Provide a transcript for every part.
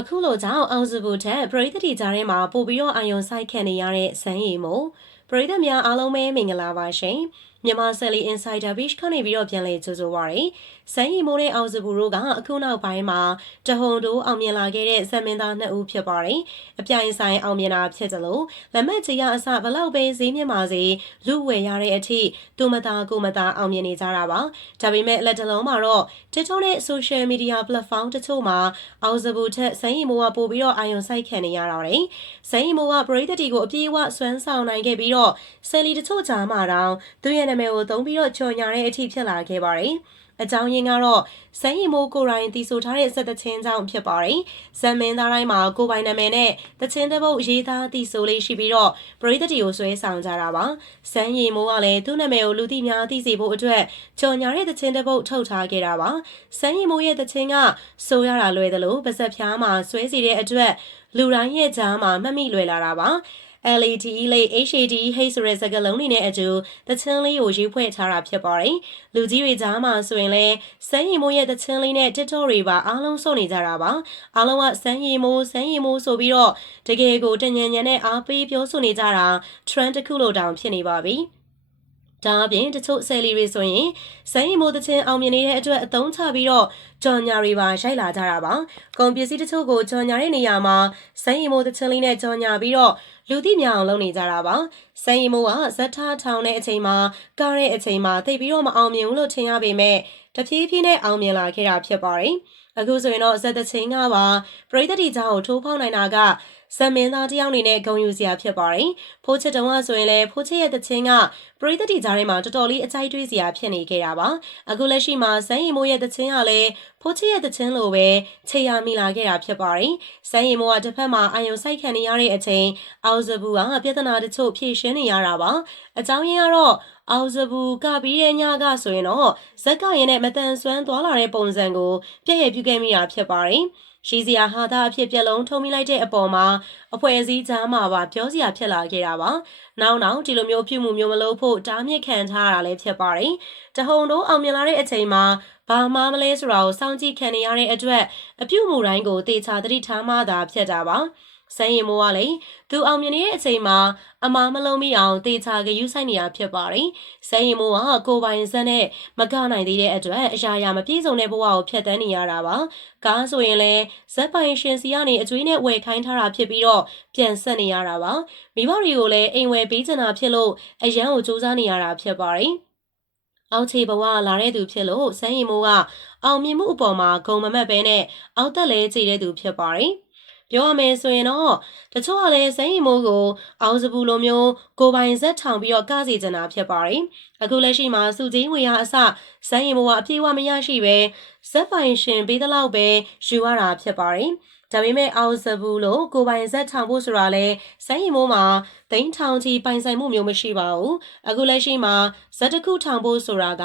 အခုလိုကြောင့်အောင်စုဘူးထက်ပရိသတ်တီကြားထဲမှာပို့ပြီးတော့အာယုံဆိုင်ခံနေရတဲ့ဇန်းရီမို့ပရိသတ်များအားလုံးပဲမင်္ဂလာပါရှင်မြန်မာ Sally Insider Beach ကနေပြီးတော့ပြန်လည်ကြိုဆိုပါရစေဇန်းရီမိုးနဲ့အောင်စုဘူးတို့ကအခုနောက်ပိုင်းမှာတဟုန်တို့အောင်မြင်လာခဲ့တဲ့ဇက်မင်းသား2ဦးဖြစ်ပါတယ်အပြိုင်ဆိုင်အောင်မြင်တာဖြစ်တယ်လို့လက်မှတ်ကြီးရအစဘလောက်ပဲဈေးမြင့်ပါစေလူဝယ်ရတဲ့အထိသူမသားကိုမသားအောင်မြင်နေကြတာပါဒါပေမဲ့လက်တလုံးမှာတော့ TikTok နဲ့ Social Media Platform တချို့မှာအောင်စုဘူးထက်ဇန်းရီမိုးကပို့ပြီးတော့အာယုံဆိုင်ခံနေရတာတယ်ဇန်းရီမိုးကပရိသတ်တီကိုအပြေးအဝဆွမ်းဆောင်နိုင်ခဲ့ပြီးတော့ဆယ်လီတချို့ကြားမှာတောင်သူရဲ့နာမည်ကိုသုံးပြီးတော့ကြော်ညာတဲ့အထိဖြစ်လာခဲ့ပါတယ်အကြောင်းရင်းကတော့ဇန်းရီမိုးကိုရိုင်းတီဆိုထားတဲ့စက်တချင်းကြောင့်ဖြစ်ပါတယ်။ဇမ်မင်းသားတိုင်းမှာကိုပိုင်နာမည်နဲ့တချင်းတစ်ပုတ်ရေးသားတီဆိုလေးရှိပြီးတော့ပရိသတ်တီကိုဆွဲဆောင်ကြတာပါ။ဇန်းရီမိုးကလည်းသူ့နာမည်ကိုလူသိများသိစေဖို့အတွက်ကြော်ညာတဲ့တချင်းတစ်ပုတ်ထုတ်ထားခဲ့တာပါ။ဇန်းရီမိုးရဲ့တချင်းကဆိုရတာလွယ်တယ်လို့ပါဇက်ဖျားမှာဆွဲစီတဲ့အတွက်လူတိုင်းရဲ့ကြားမှာမှတ်မိလွယ်လာတာပါ။ LED လေး HAD ဟိတ်ဆိုတဲ့စကားလုံးတွေနဲ့အတူတချင်းလေးကိုရေးဖွဲ့ထားတာဖြစ်ပါတယ်။လူကြီးတွေကြားမှာဆိုရင်လည်းစမ်းရီမိုးရဲ့တချင်းလေးနဲ့ TikTok တွေပါအားလုံးစော့နေကြတာပါ။အားလုံးကစမ်းရီမိုးဆိုပြီးတော့တကယ်ကိုတညံညံနဲ့အားပေးပြောဆိုနေကြတာ trend တစ်ခုလိုတောင်ဖြစ်နေပါပြီ။ဒါအပြင်တချို့ဆယ်လီတွေဆိုရင်စမ်းရီမိုးတချင်းအောင်မြင်နေတဲ့အတွက်အသုံးချပြီးတော့ကြော်ညာတွေပါရိုက်လာကြတာပါ။ကုန်ပစ္စည်းတချို့ကိုကြော်ညာတဲ့နေရာမှာစမ်းရီမိုးတချင်းလေးနဲ့ကြော်ညာပြီးတော့လူသိများအောင်လုပ်နေကြတာပါ။စမ်းရီမိုးကဇက်ထားထောင်တဲ့အချိန်မှာကားတဲ့အချိန်မှာသိပြီးတော့မအောင်မြင်ဘူးလို့ထင်ရပေမဲ့တဖြည်းဖြည်းနဲ့အောင်မြင်လာခဲ့တာဖြစ်ပါတယ်။အခုဆိုရင်တော့ဇက်တချင်းကပါပရိသတ်တီကြားကိုထိုးဖောက်နိုင်တာကဇက်မင်းသားတယောက်အနေနဲ့ဂုဏ်ယူစရာဖြစ်ပါတယ်။ဖိုးချစ်တုံးကဆိုရင်လည်းဖိုးချစ်ရဲ့တချင်းကပရိသတ်တီကြားထဲမှာတော်တော်လေးအကြိုက်တွေးစရာဖြစ်နေခဲ့တာပါ။အခုလက်ရှိမှာဇန်းရီမိုးရဲ့တချင်းကလည်းဖိုးချစ်ရဲ့တချင်းလိုပဲခြေရမိလာခဲ့တာဖြစ်ပါတယ်။ဇန်းရီမိုးကတစ်ဖက်မှာအာယုံဆိုင်ခံနေရတဲ့အချိန်အောင်စဘူးကပြဿနာတချို့ဖြေရှင်းနေရတာပါ။အကြောင်းရင်းကတော့အောင်စဘူးကပြီးတဲ့ညကဆိုရင်တော့ဇက်ကရင်နဲ့မတန်ဆွမ်းသွားလာတဲ့ပုံစံကိုပြည့်ရပြုခဲ့မိတာဖြစ်ပါတယ်။ရှိစရာဟာတာအဖြစ်ပြက်လုံးထုံမိလိုက်တဲ့အပေါ်မှာအဖွဲ့အစည်းကြားမှာပါပြောစရာဖြစ်လာခဲ့တာပါ။နောက်ဒီလိုမျိုးပြုမှုမျိုးမလုပ်ဖို့တားမြစ်ခံထားရတာလည်းဖြစ်ပါတယ်။တဟုန်တို့အောင်မြင်လာတဲ့အချိန်မှာဘာမှမလဲဆိုတာကိုစောင့်ကြည့်ခံနေရတဲ့အတွက်အပြုမှုတိုင်းကိုတေချာသတိထားမှသာဖြစ်တာပါ။စမ်းရီမိုးကလည်းသူအောင်မြင်နေတဲ့အချိန်မှာအမားမလုံးမိအောင်တေချာကယူဆိုင်နေတာဖြစ်ပါတယ်။စမ်းရီမိုးကကိုပိုင်ဇက်နဲ့မကနိုင်သေးတဲ့အတွက်အရာရာမပြည့်စုံတဲ့ဘဝကိုဖျက်ဆီးနေရတာပါ။ကားဆိုရင်လည်းဇက်ပိုင်ရှင်စီကနေအကျွေးနဲ့ဝယ်ခိုင်းထားတာဖြစ်ပြီးတော့ပြန်ဆက်နေရတာပါ။မိဘတွေကိုလည်းအိမ်ဝယ်ပေးချင်တာဖြစ်လို့အရန်ကိုစူးစမ်းနေရတာဖြစ်ပါတယ်။အောက်ခြေဘဝလာတဲ့သူဖြစ်လို့စမ်းရီမိုးကအောင်မြင်မှုအပေါ်မှာဂုံမမတ်ပဲနဲ့အောက်တက်လဲကြည်တဲ့သူဖြစ်ပါတယ်။ပြောရမယ်ဆိုရင်တော့တချို့ကလည်းဇန်းရီမိုးကိုအောင်စပူလိုမျိုးကိုပိုင်ဇက်ထောင်ပြီးတော့ကစီကျင်တာဖြစ်ပါတယ်။အခုလက်ရှိမှာစုကြီးငွေရအစဇန်းရီမိုးကအပြေးအဝမရရှိပဲဇက်ပိုင်ရှင်ပေးသလောက်ပဲယူရတာဖြစ်ပါတယ်။ဒါပေမဲ့အောင်စပူလို့ကိုပိုင်ဇက်ထောင်ဖို့ဆိုတာလဲဇန်းရီမိုးမှာသိန်းထောင်ချီပိုင်ဆိုင်မှုမျိုးမရှိပါဘူး။အခုလက်ရှိမှာဇက်တစ်ခုထောင်ဖို့ဆိုတာက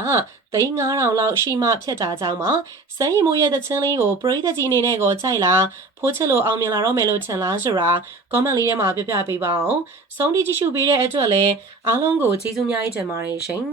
သိန်း9000လောက်ရှိမှဖြစ်တာကြောင့်ပါဇန်းရီမိုးရဲ့တချင်းလေးကိုပရိသတ်ကြီးအနေနဲ့ကိုကြိုက်လားဖိုးချစ်လို့အောင်မြင်လာတော့မယ်လို့ထင်လားဆိုတာ comment လေးထဲမှာပြပြပေးပါအောင်ဆုံးဖြတ်ကြည့်ရှုပေးတဲ့အတွက်လည်းအားလုံးကိုကျေးဇူးများကြီးတင်ပါတယ်ရှင်